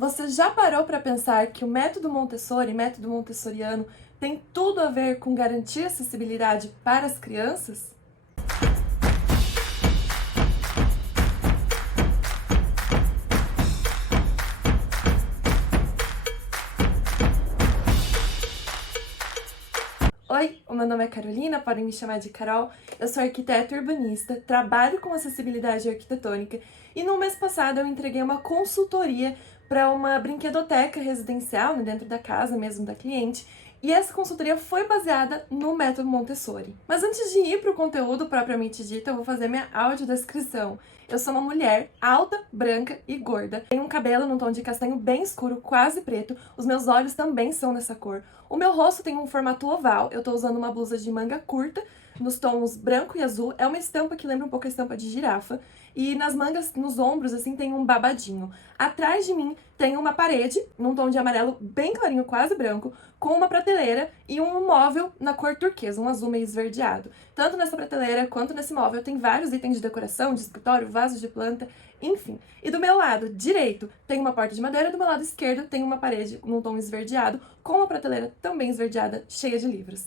Você já parou para pensar que o método Montessori, método montessoriano, tem tudo a ver com garantir acessibilidade para as crianças? Oi, o meu nome é Carolina, podem me chamar de Carol. Eu sou arquiteta urbanista, trabalho com acessibilidade arquitetônica e no mês passado eu entreguei uma consultoria para uma brinquedoteca residencial, dentro da casa mesmo da cliente, e essa consultoria foi baseada no método Montessori. Mas antes de ir para o conteúdo propriamente dito, eu vou fazer minha audiodescrição. Eu sou uma mulher alta, branca e gorda. Tenho um cabelo num tom de castanho bem escuro, quase preto. Os meus olhos também são dessa cor. O meu rosto tem um formato oval. Eu tô usando uma blusa de manga curta, nos tons branco e azul. É uma estampa que lembra um pouco a estampa de girafa. E nas mangas, nos ombros, assim, tem um babadinho. Atrás de mim tem uma parede, num tom de amarelo bem clarinho, quase branco, com uma prateleira e um móvel na cor turquesa, um azul meio esverdeado. Tanto nessa prateleira quanto nesse móvel tem vários itens de decoração, de escritório, vasos de planta, enfim. E do meu lado direito tem uma porta de madeira, do meu lado esquerdo tem uma parede num tom esverdeado, com uma prateleira também esverdeada, cheia de livros.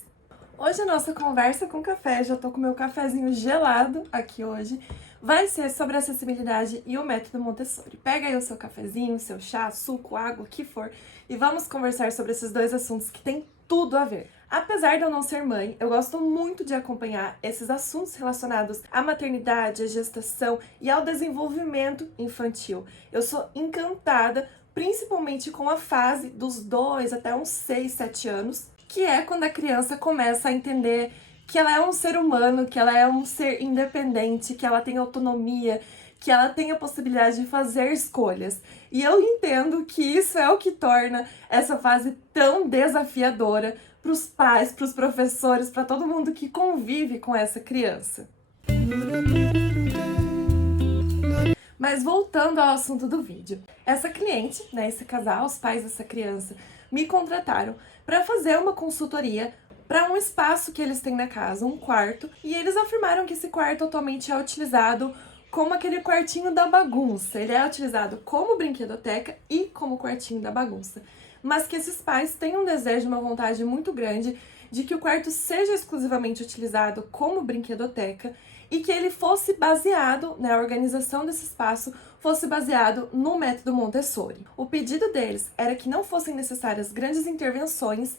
Hoje a nossa conversa com café, já tô com meu cafezinho gelado aqui hoje, vai ser sobre acessibilidade e o método Montessori. Pega aí o seu cafezinho, seu chá, suco, água, o que for, e vamos conversar sobre esses dois assuntos que têm tudo a ver. Apesar de eu não ser mãe, eu gosto muito de acompanhar esses assuntos relacionados à maternidade, à gestação e ao desenvolvimento infantil. Eu sou encantada, principalmente com a fase dos 2 até uns 6, 7 anos, que é quando a criança começa a entender que ela é um ser humano, que ela é um ser independente, que ela tem autonomia, que ela tem a possibilidade de fazer escolhas. E eu entendo que isso é o que torna essa fase tão desafiadora para os pais, para os professores, para todo mundo que convive com essa criança. Mas voltando ao assunto do vídeo, essa cliente, esse casal, os pais dessa criança, me contrataram para fazer uma consultoria para um espaço que eles têm na casa, um quarto, e eles afirmaram que esse quarto atualmente é utilizado como aquele quartinho da bagunça. Ele é utilizado como brinquedoteca e como quartinho da bagunça. Mas que esses pais têm um desejo, uma vontade muito grande de que o quarto seja exclusivamente utilizado como brinquedoteca e que ele fosse baseado, a organização desse espaço fosse baseado no método Montessori. O pedido deles era que não fossem necessárias grandes intervenções,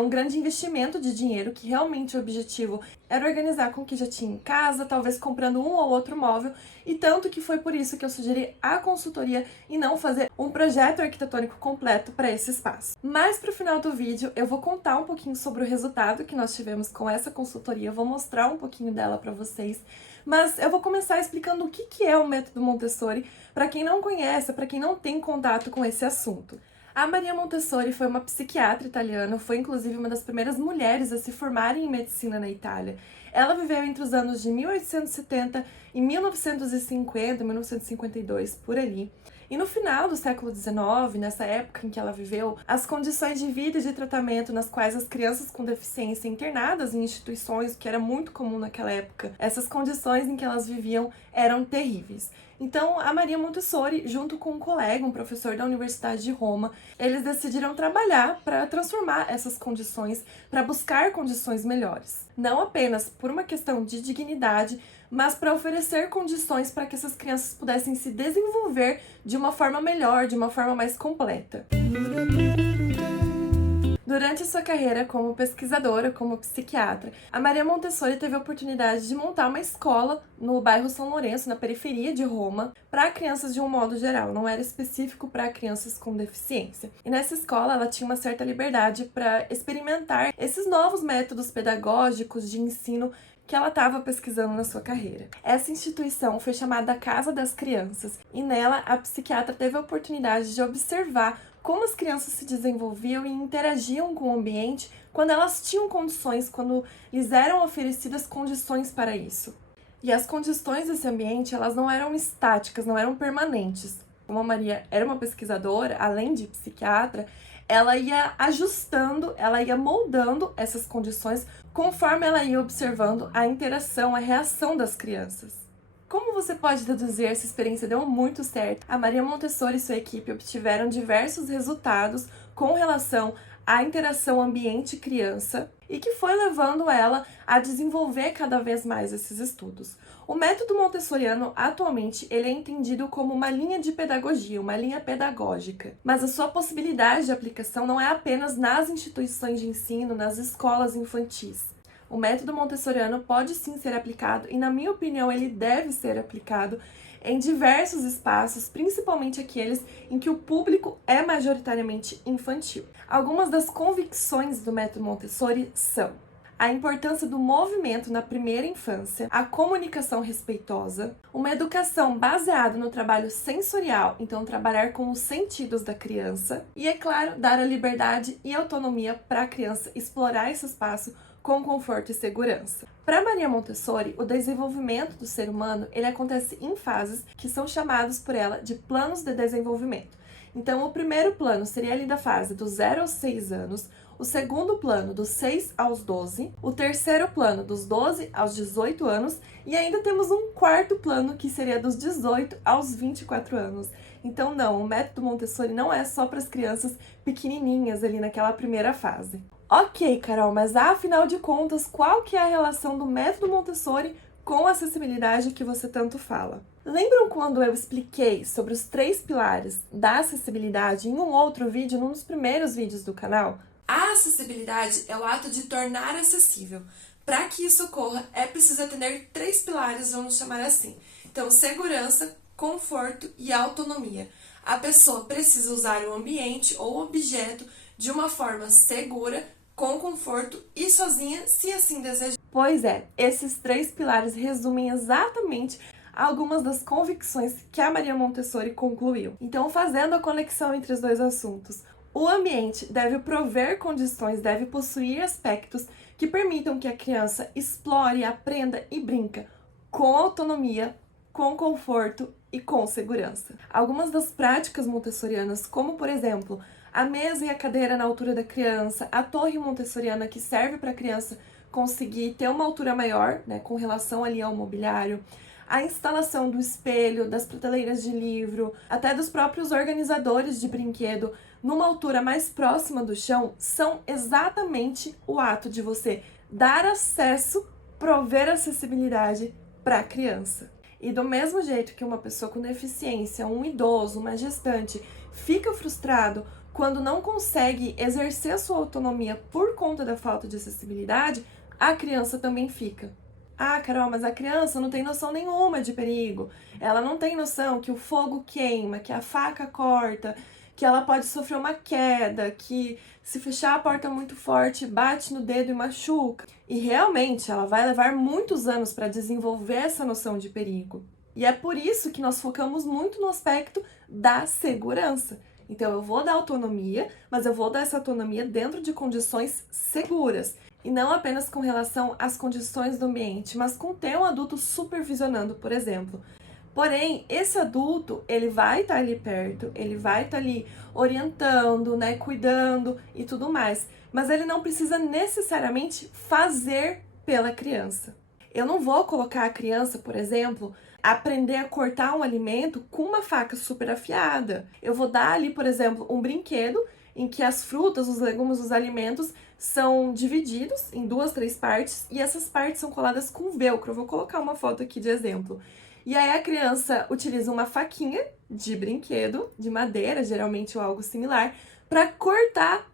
um grande investimento de dinheiro, que realmente o objetivo era organizar com o que já tinha em casa, talvez comprando um ou outro móvel, e tanto que foi por isso que eu sugeri a consultoria e não fazer um projeto arquitetônico completo para esse espaço. Mas para o final do vídeo eu vou contar um pouquinho sobre o resultado que nós tivemos com essa consultoria, eu vou mostrar um pouquinho dela para vocês, mas eu vou começar explicando o que é o método Montessori, para quem não conhece, para quem não tem contato com esse assunto. A Maria Montessori foi uma psiquiatra italiana, foi inclusive uma das primeiras mulheres a se formarem em medicina na Itália. Ela viveu entre os anos de 1870 e 1950, 1952, por ali. E no final do século XIX, nessa época em que ela viveu, as condições de vida e de tratamento nas quais as crianças com deficiência internadas em instituições, que era muito comum naquela época, essas condições em que elas viviam eram terríveis. Então, a Maria Montessori, junto com um colega, um professor da Universidade de Roma, eles decidiram trabalhar para transformar essas condições, para buscar condições melhores. Não apenas por uma questão de dignidade, mas para oferecer condições para que essas crianças pudessem se desenvolver de uma forma melhor, de uma forma mais completa. Durante sua carreira como pesquisadora, como psiquiatra, a Maria Montessori teve a oportunidade de montar uma escola no bairro São Lourenço, na periferia de Roma, para crianças de um modo geral, não era específico para crianças com deficiência. E nessa escola ela tinha uma certa liberdade para experimentar esses novos métodos pedagógicos de ensino que ela estava pesquisando na sua carreira. Essa instituição foi chamada Casa das Crianças e nela a psiquiatra teve a oportunidade de observar como as crianças se desenvolviam e interagiam com o ambiente quando elas tinham condições, quando lhes eram oferecidas condições para isso. E as condições desse ambiente, elas não eram estáticas, não eram permanentes. Como a Maria era uma pesquisadora, além de psiquiatra, ela ia ajustando, ela ia moldando essas condições conforme ela ia observando a interação, a reação das crianças. Como você pode deduzir, essa experiência deu muito certo. A Maria Montessori e sua equipe obtiveram diversos resultados com relação à interação ambiente-criança e que foi levando ela a desenvolver cada vez mais esses estudos. O método montessoriano, atualmente, ele é entendido como uma linha de pedagogia, uma linha pedagógica. Mas a sua possibilidade de aplicação não é apenas nas instituições de ensino, nas escolas infantis. O método montessoriano pode sim ser aplicado e, na minha opinião, ele deve ser aplicado em diversos espaços, principalmente aqueles em que o público é majoritariamente infantil. Algumas das convicções do método Montessori são a importância do movimento na primeira infância, a comunicação respeitosa, uma educação baseada no trabalho sensorial, então trabalhar com os sentidos da criança, e, é claro, dar a liberdade e autonomia para a criança explorar esse espaço com conforto e segurança. Para Maria Montessori, o desenvolvimento do ser humano ele acontece em fases que são chamados por ela de planos de desenvolvimento. Então, o primeiro plano seria ali da fase dos 0 aos 6 anos, o segundo plano dos 6 aos 12, o terceiro plano dos 12 aos 18 anos e ainda temos um quarto plano que seria dos 18 aos 24 anos. Então, não, o método Montessori não é só para as crianças pequenininhas ali naquela primeira fase. Ok, Carol, mas afinal de contas, qual que é a relação do método Montessori com a acessibilidade que você tanto fala? Lembram quando eu expliquei sobre os 3 pilares da acessibilidade em um outro vídeo, num dos primeiros vídeos do canal? A acessibilidade é o ato de tornar acessível. Para que isso ocorra, é preciso atender 3 pilares, vamos chamar assim. Então, segurança, conforto e autonomia. A pessoa precisa usar o ambiente ou objeto de uma forma segura, com conforto e sozinha, se assim desejar. Pois é, esses 3 pilares resumem exatamente algumas das convicções que a Maria Montessori concluiu. Então, fazendo a conexão entre os dois assuntos, o ambiente deve prover condições, deve possuir aspectos que permitam que a criança explore, aprenda e brinca com autonomia, com conforto e com segurança. Algumas das práticas montessorianas, como por exemplo, a mesa e a cadeira na altura da criança, a torre montessoriana que serve para a criança conseguir ter uma altura maior, né, com relação ali ao mobiliário, a instalação do espelho, das prateleiras de livro, até dos próprios organizadores de brinquedo numa altura mais próxima do chão, são exatamente o ato de você dar acesso, prover acessibilidade para a criança. E do mesmo jeito que uma pessoa com deficiência, um idoso, uma gestante, fica frustrado quando não consegue exercer a sua autonomia por conta da falta de acessibilidade, a criança também fica. Ah, Carol, mas a criança não tem noção nenhuma de perigo. Ela não tem noção que o fogo queima, que a faca corta, que ela pode sofrer uma queda, que se fechar a porta muito forte, bate no dedo e machuca. E realmente ela vai levar muitos anos para desenvolver essa noção de perigo. E é por isso que nós focamos muito no aspecto da segurança. Então eu vou dar autonomia, mas eu vou dar essa autonomia dentro de condições seguras. E não apenas com relação às condições do ambiente, mas com ter um adulto supervisionando, por exemplo. Porém, esse adulto, ele vai estar ali perto, ele vai estar ali orientando, né, cuidando e tudo mais. Mas ele não precisa necessariamente fazer pela criança. Eu não vou colocar a criança, por exemplo, aprender a cortar um alimento com uma faca super afiada. Eu vou dar ali, por exemplo, um brinquedo em que as frutas, os legumes, os alimentos são divididos em 2, 3 partes e essas partes são coladas com velcro. Eu vou colocar uma foto aqui de exemplo. E aí a criança utiliza uma faquinha de brinquedo, de madeira, geralmente ou algo similar, para cortar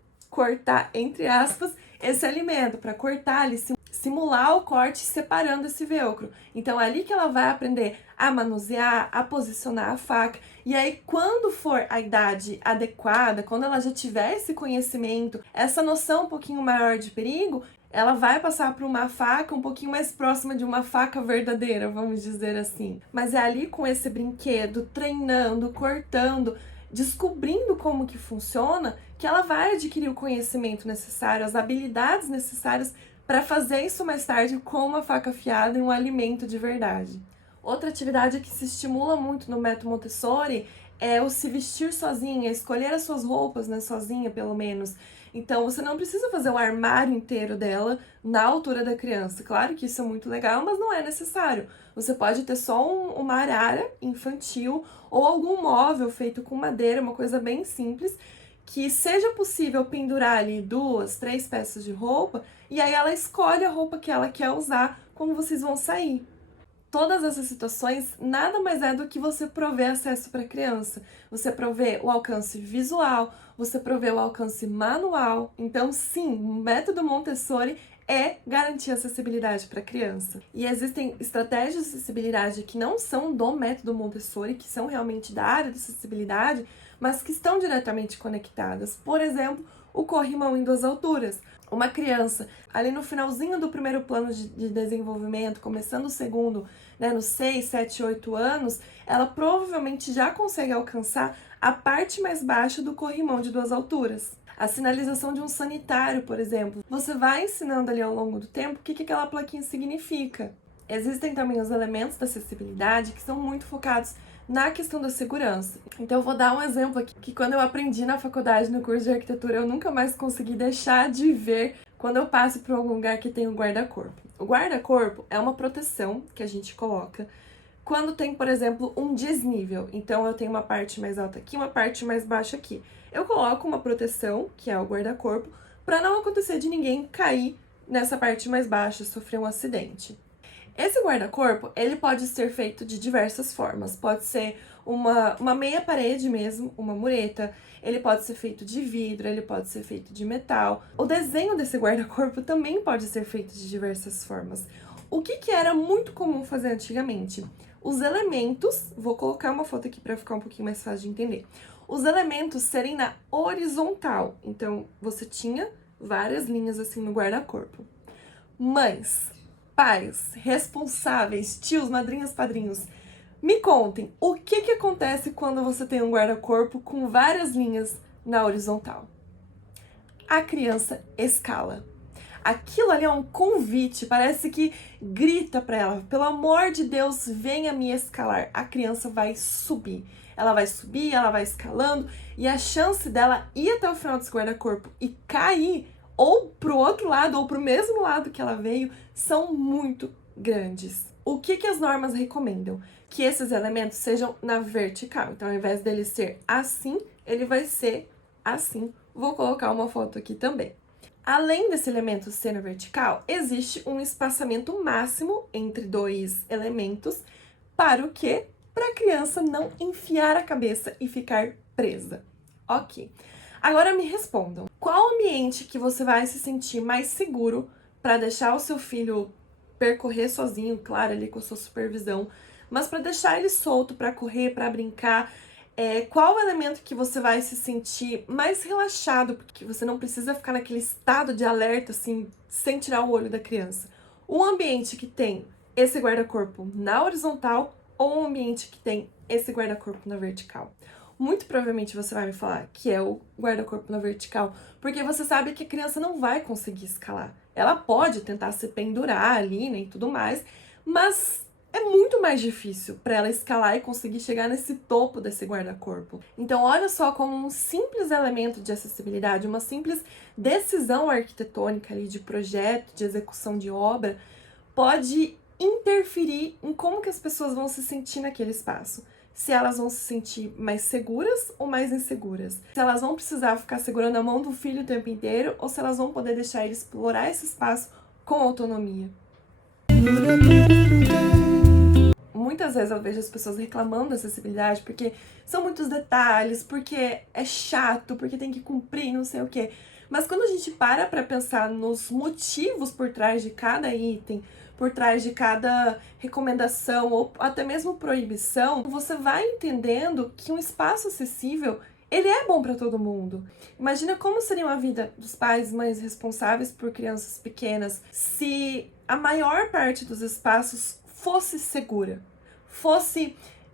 entre aspas, esse alimento, para cortar ali, simular o corte separando esse velcro. Então é ali que ela vai aprender a manusear, a posicionar a faca. E aí quando for a idade adequada, quando ela já tiver esse conhecimento, essa noção um pouquinho maior de perigo, ela vai passar para uma faca um pouquinho mais próxima de uma faca verdadeira, vamos dizer assim. Mas é ali com esse brinquedo, treinando, cortando, descobrindo como que funciona, que ela vai adquirir o conhecimento necessário, as habilidades necessárias para fazer isso mais tarde com uma faca afiada e um alimento de verdade. Outra atividade que se estimula muito no método Montessori é o se vestir sozinha, escolher as suas roupas, né, sozinha pelo menos. Então você não precisa fazer o armário inteiro dela na altura da criança. Claro que isso é muito legal, mas não é necessário. Você pode ter só uma arara infantil ou algum móvel feito com madeira, uma coisa bem simples, que seja possível pendurar ali 2, 3 peças de roupa, e aí ela escolhe a roupa que ela quer usar quando vocês vão sair. Todas essas situações nada mais é do que você prover acesso para a criança. Você prover o alcance visual, você prover o alcance manual. Então, sim, o método Montessori é garantir acessibilidade para a criança. E existem estratégias de acessibilidade que não são do método Montessori, que são realmente da área de acessibilidade, mas que estão diretamente conectadas. Por exemplo, o corrimão em 2 alturas. Uma criança, ali no finalzinho do primeiro plano de desenvolvimento, começando o segundo, né, nos 6, 7, 8 anos, ela provavelmente já consegue alcançar a parte mais baixa do corrimão de 2 alturas. A sinalização de um sanitário, por exemplo, você vai ensinando ali ao longo do tempo o que aquela plaquinha significa. Existem também os elementos da acessibilidade que são muito focados na questão da segurança. Então eu vou dar um exemplo aqui, que quando eu aprendi na faculdade, no curso de arquitetura, eu nunca mais consegui deixar de ver quando eu passo por algum lugar que tem um guarda-corpo. O guarda-corpo é uma proteção que a gente coloca quando tem, por exemplo, um desnível. Então eu tenho uma parte mais alta aqui, uma parte mais baixa aqui. Eu coloco uma proteção, que é o guarda-corpo, para não acontecer de ninguém cair nessa parte mais baixa, sofrer um acidente. Esse guarda-corpo, ele pode ser feito de diversas formas. Pode ser uma meia parede mesmo, uma mureta. Ele pode ser feito de vidro, ele pode ser feito de metal. O desenho desse guarda-corpo também pode ser feito de diversas formas. O que era muito comum fazer antigamente? Os elementos, vou colocar uma foto aqui para ficar um pouquinho mais fácil de entender. Os elementos serem na horizontal. Então, você tinha várias linhas assim no guarda-corpo. Mães, pais, responsáveis, tios, madrinhas, padrinhos, me contem, o que acontece quando você tem um guarda-corpo com várias linhas na horizontal? A criança escala. Aquilo ali é um convite, parece que grita para ela, pelo amor de Deus, venha me escalar. A criança vai subir. Ela vai subir, ela vai escalando, e a chance dela ir até o final desse guarda-corpo e cair ou pro outro lado, ou pro mesmo lado que ela veio, são muito grandes. O que as normas recomendam? Que esses elementos sejam na vertical. Então, ao invés dele ser assim, ele vai ser assim. Vou colocar uma foto aqui também. Além desse elemento ser na vertical, existe um espaçamento máximo entre 2 elementos para o quê? Para a criança não enfiar a cabeça e ficar presa. Ok. Agora me respondam, qual ambiente que você vai se sentir mais seguro para deixar o seu filho percorrer sozinho, claro, ali com a sua supervisão, mas para deixar ele solto, para correr, para brincar? Qual o elemento que você vai se sentir mais relaxado, porque você não precisa ficar naquele estado de alerta, assim, sem tirar o olho da criança? Um ambiente que tem esse guarda-corpo na horizontal ou um ambiente que tem esse guarda-corpo na vertical? Muito provavelmente você vai me falar que é o guarda-corpo na vertical, porque você sabe que a criança não vai conseguir escalar. Ela pode tentar se pendurar ali, né, e tudo mais, mas é muito mais difícil para ela escalar e conseguir chegar nesse topo desse guarda-corpo. Então, olha só como um simples elemento de acessibilidade, uma simples decisão arquitetônica ali de projeto, de execução de obra, pode interferir em como que as pessoas vão se sentir naquele espaço. Se elas vão se sentir mais seguras ou mais inseguras. Se elas vão precisar ficar segurando a mão do filho o tempo inteiro ou se elas vão poder deixar ele explorar esse espaço com autonomia. Muitas vezes eu vejo as pessoas reclamando da acessibilidade porque são muitos detalhes, porque é chato, porque tem que cumprir, não sei o quê. Mas quando a gente para pensar nos motivos por trás de cada item, por trás de cada recomendação ou até mesmo proibição, você vai entendendo que um espaço acessível, ele é bom para todo mundo. Imagina como seria a vida dos pais e mães responsáveis por crianças pequenas se a maior parte dos espaços fosse segura,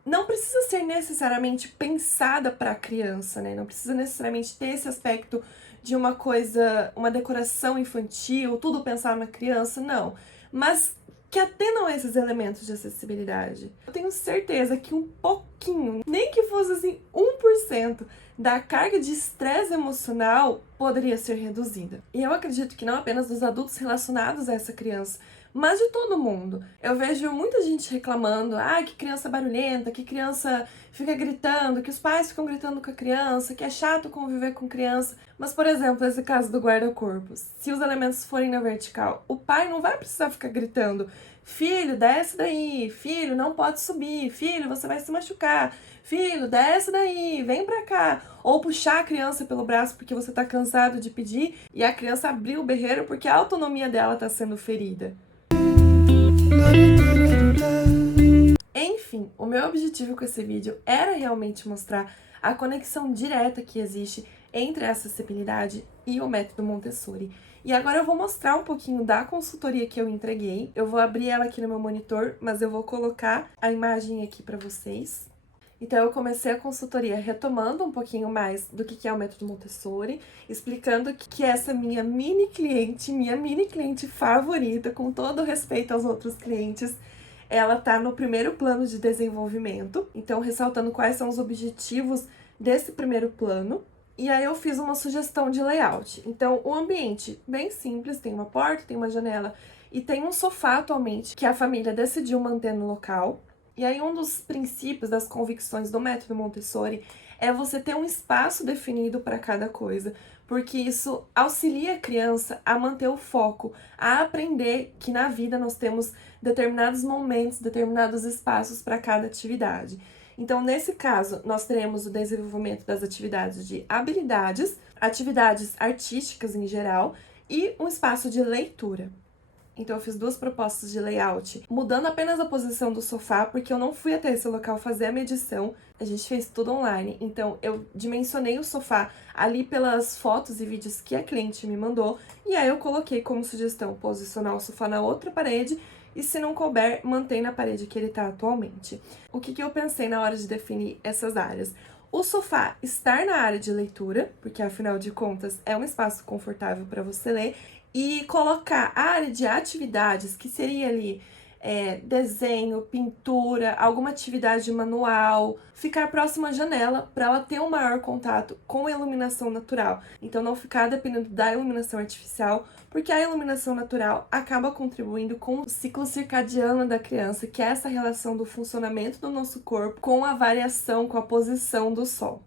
não precisa ser necessariamente pensada para a criança, né? Não precisa necessariamente ter esse aspecto de uma decoração infantil, tudo pensado na criança, não. Mas que atenam esses elementos de acessibilidade. Eu tenho certeza que um pouquinho, nem que fosse assim 1% da carga de estresse emocional poderia ser reduzida. E eu acredito que não apenas dos adultos relacionados a essa criança, mas de todo mundo. Eu vejo muita gente reclamando, que criança barulhenta, que criança fica gritando, que os pais ficam gritando com a criança, que é chato conviver com criança. Mas, por exemplo, esse caso do guarda-corpos, se os elementos forem na vertical, o pai não vai precisar ficar gritando: filho, desce daí, filho, não pode subir, filho, você vai se machucar, filho, desce daí, vem pra cá. Ou puxar a criança pelo braço porque você tá cansado de pedir e a criança abrir o berreiro porque a autonomia dela tá sendo ferida. Enfim, o meu objetivo com esse vídeo era realmente mostrar a conexão direta que existe entre a acessibilidade e o método Montessori. E agora eu vou mostrar um pouquinho da consultoria que eu entreguei. Eu vou abrir ela aqui no meu monitor, mas eu vou colocar a imagem aqui para vocês. Então, eu comecei a consultoria retomando um pouquinho mais do que é o método Montessori, explicando que essa minha mini cliente favorita, com todo o respeito aos outros clientes, ela tá no primeiro plano de desenvolvimento, então ressaltando quais são os objetivos desse primeiro plano. E aí eu fiz uma sugestão de layout. Então, o ambiente bem simples, tem uma porta, tem uma janela e tem um sofá atualmente que a família decidiu manter no local. E aí um dos princípios, das convicções do método Montessori é você ter um espaço definido para cada coisa, porque isso auxilia a criança a manter o foco, a aprender que na vida nós temos determinados momentos, determinados espaços para cada atividade. Então, nesse caso, nós teremos o desenvolvimento das atividades de habilidades, atividades artísticas em geral e um espaço de leitura. Então, eu fiz duas propostas de layout, mudando apenas a posição do sofá, porque eu não fui até esse local fazer a medição, a gente fez tudo online. Então, eu dimensionei o sofá ali pelas fotos e vídeos que a cliente me mandou, e aí eu coloquei como sugestão posicionar o sofá na outra parede, e se não couber, mantém na parede que ele está atualmente. O que eu pensei na hora de definir essas áreas? O sofá estar na área de leitura, porque afinal de contas é um espaço confortável para você ler, e colocar a área de atividades, que seria ali desenho, pintura, alguma atividade manual, ficar próximo à janela para ela ter um maior contato com a iluminação natural. Então, não ficar dependendo da iluminação artificial, porque a iluminação natural acaba contribuindo com o ciclo circadiano da criança, que é essa relação do funcionamento do nosso corpo com a variação, com a posição do sol.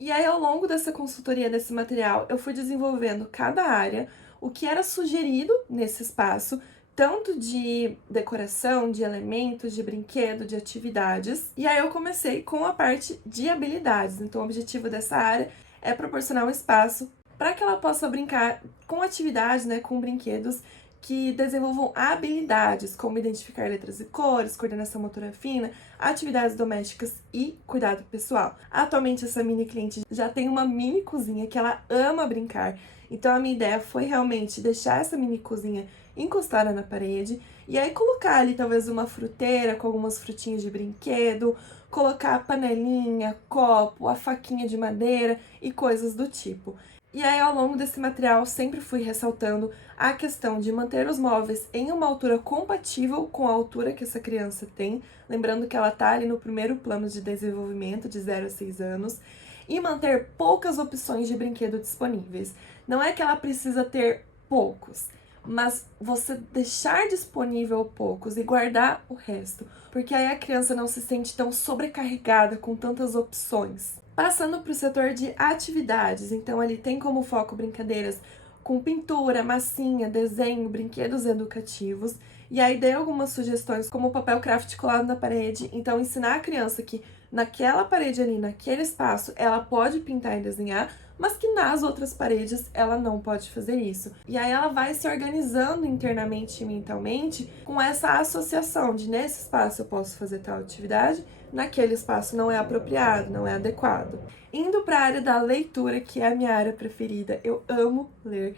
E aí, ao longo dessa consultoria desse material, eu fui desenvolvendo cada área, o que era sugerido nesse espaço, tanto de decoração, de elementos, de brinquedo, de atividades. E aí eu comecei com a parte de habilidades. Então, o objetivo dessa área é proporcionar um espaço para que ela possa brincar com atividades, com brinquedos que desenvolvam habilidades, como identificar letras e cores, coordenação motora fina, atividades domésticas e cuidado pessoal. Atualmente, essa mini cliente já tem uma mini cozinha que ela ama brincar. Então, a minha ideia foi realmente deixar essa mini cozinha encostada na parede e aí colocar ali talvez uma fruteira com algumas frutinhas de brinquedo, colocar a panelinha, copo, a faquinha de madeira e coisas do tipo. E aí, ao longo desse material, sempre fui ressaltando a questão de manter os móveis em uma altura compatível com a altura que essa criança tem, lembrando que ela está ali no primeiro plano de desenvolvimento, de 0 a 6 anos, e manter poucas opções de brinquedo disponíveis. Não é que ela precisa ter poucos, mas você deixar disponível poucos e guardar o resto, porque aí a criança não se sente tão sobrecarregada com tantas opções. Passando para o setor de atividades, então ali tem como foco brincadeiras com pintura, massinha, desenho, brinquedos educativos. E aí dei algumas sugestões como papel craft colado na parede, então ensinar a criança que naquela parede ali, naquele espaço, ela pode pintar e desenhar, mas que nas outras paredes ela não pode fazer isso. E aí ela vai se organizando internamente e mentalmente com essa associação de nesse espaço eu posso fazer tal atividade, naquele espaço não é apropriado, não é adequado. Indo para a área da leitura, que é a minha área preferida, eu amo ler.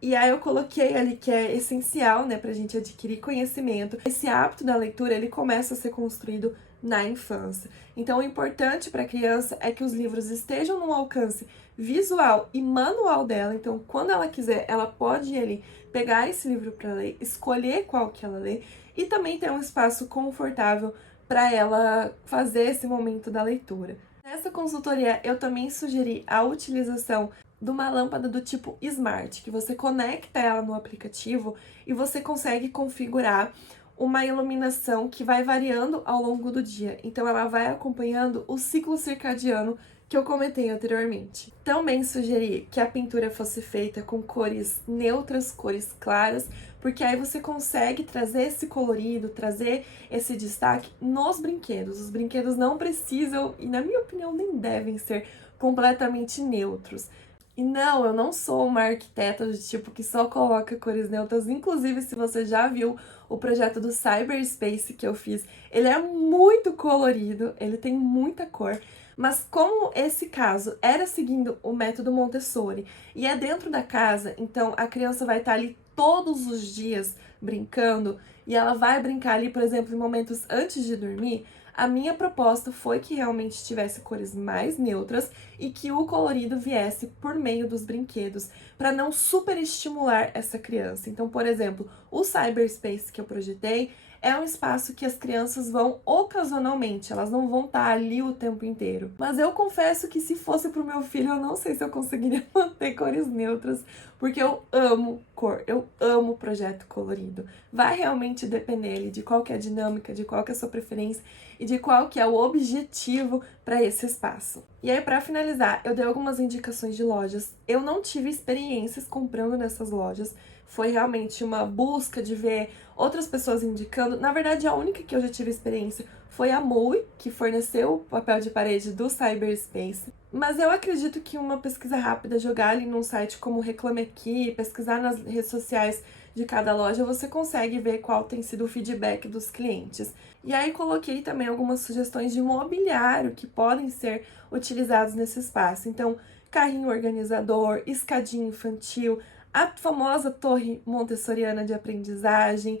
E aí eu coloquei ali que é essencial, pra gente adquirir conhecimento. Esse hábito da leitura, ele começa a ser construído na infância. Então, o importante para a criança é que os livros estejam num alcance visual e manual dela. Então, quando ela quiser, ela pode ir ali pegar esse livro para ler, escolher qual que ela lê e também ter um espaço confortável para ela fazer esse momento da leitura. Nessa consultoria, eu também sugeri a utilização de uma lâmpada do tipo Smart, que você conecta ela no aplicativo e você consegue configurar uma iluminação que vai variando ao longo do dia. Então, ela vai acompanhando o ciclo circadiano que eu comentei anteriormente. Também sugeri que a pintura fosse feita com cores neutras, cores claras, porque aí você consegue trazer esse colorido, trazer esse destaque nos brinquedos. Os brinquedos não precisam, e na minha opinião nem devem ser completamente neutros. E não, eu não sou uma arquiteta do tipo que só coloca cores neutras. Inclusive, se você já viu o projeto do Cyberspace que eu fiz, ele é muito colorido, ele tem muita cor. Mas como esse caso era seguindo o método Montessori e é dentro da casa, então a criança vai estar ali todos os dias brincando e ela vai brincar ali, por exemplo, em momentos antes de dormir, a minha proposta foi que realmente tivesse cores mais neutras e que o colorido viesse por meio dos brinquedos, para não superestimular essa criança. Então, por exemplo, o Cyberspace que eu projetei é um espaço que as crianças vão ocasionalmente, elas não vão estar ali o tempo inteiro. Mas eu confesso que se fosse pro meu filho, eu não sei se eu conseguiria manter cores neutras, porque eu amo cor, eu amo projeto colorido. Vai realmente depender de qual que é a dinâmica, de qual que é a sua preferência e de qual que é o objetivo para esse espaço. E aí, para finalizar, eu dei algumas indicações de lojas. Eu não tive experiências comprando nessas lojas, foi realmente uma busca de ver outras pessoas indicando. Na verdade, a única que eu já tive experiência foi a Moe, que forneceu o papel de parede do Cyberspace. Mas eu acredito que uma pesquisa rápida, jogar ali num site como Reclame Aqui, pesquisar nas redes sociais de cada loja, você consegue ver qual tem sido o feedback dos clientes. E aí coloquei também algumas sugestões de mobiliário que podem ser utilizados nesse espaço. Então, carrinho organizador, escadinha infantil, a famosa torre montessoriana de aprendizagem,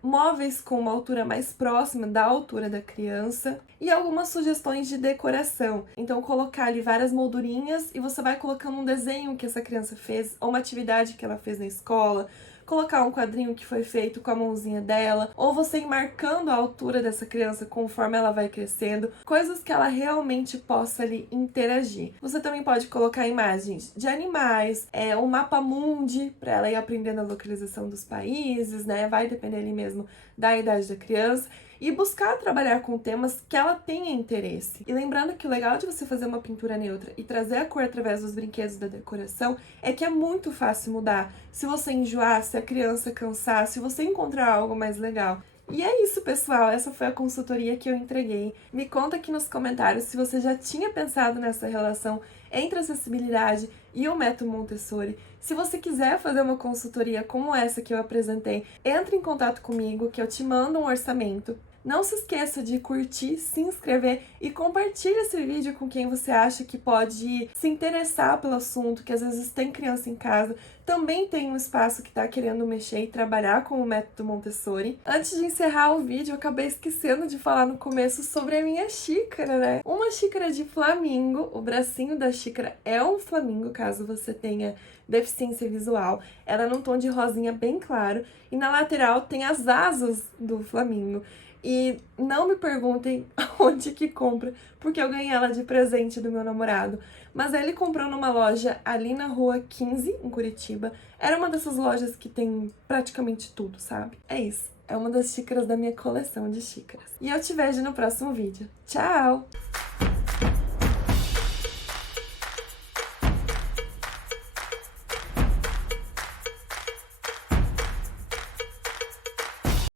móveis com uma altura mais próxima da altura da criança e algumas sugestões de decoração. Então, colocar ali várias moldurinhas e você vai colocando um desenho que essa criança fez ou uma atividade que ela fez na escola, colocar um quadrinho que foi feito com a mãozinha dela, ou você ir marcando a altura dessa criança conforme ela vai crescendo, coisas que ela realmente possa ali interagir. Você também pode colocar imagens de animais, um mapa mundi para ela ir aprendendo a localização dos países, né? Vai depender ali mesmo da idade da criança. E buscar trabalhar com temas que ela tenha interesse. E lembrando que o legal de você fazer uma pintura neutra e trazer a cor através dos brinquedos da decoração é que é muito fácil mudar. Se você enjoar, se a criança cansar, se você encontrar algo mais legal. E é isso, pessoal. Essa foi a consultoria que eu entreguei. Me conta aqui nos comentários se você já tinha pensado nessa relação entre acessibilidade e o método Montessori. Se você quiser fazer uma consultoria como essa que eu apresentei, entre em contato comigo que eu te mando um orçamento. Não se esqueça de curtir, se inscrever e compartilhe esse vídeo com quem você acha que pode se interessar pelo assunto, que às vezes tem criança em casa, também tem um espaço que está querendo mexer e trabalhar com o método Montessori. Antes de encerrar o vídeo, eu acabei esquecendo de falar no começo sobre a minha xícara, né? Uma xícara de flamingo, o bracinho da xícara é um flamingo, caso você tenha deficiência visual. Ela é num tom de rosinha bem claro e na lateral tem as asas do flamingo. E não me perguntem onde que compra, porque eu ganhei ela de presente do meu namorado. Mas ele comprou numa loja ali na rua 15, em Curitiba. Era uma dessas lojas que tem praticamente tudo, sabe? É isso. É uma das xícaras da minha coleção de xícaras. E eu te vejo no próximo vídeo. Tchau!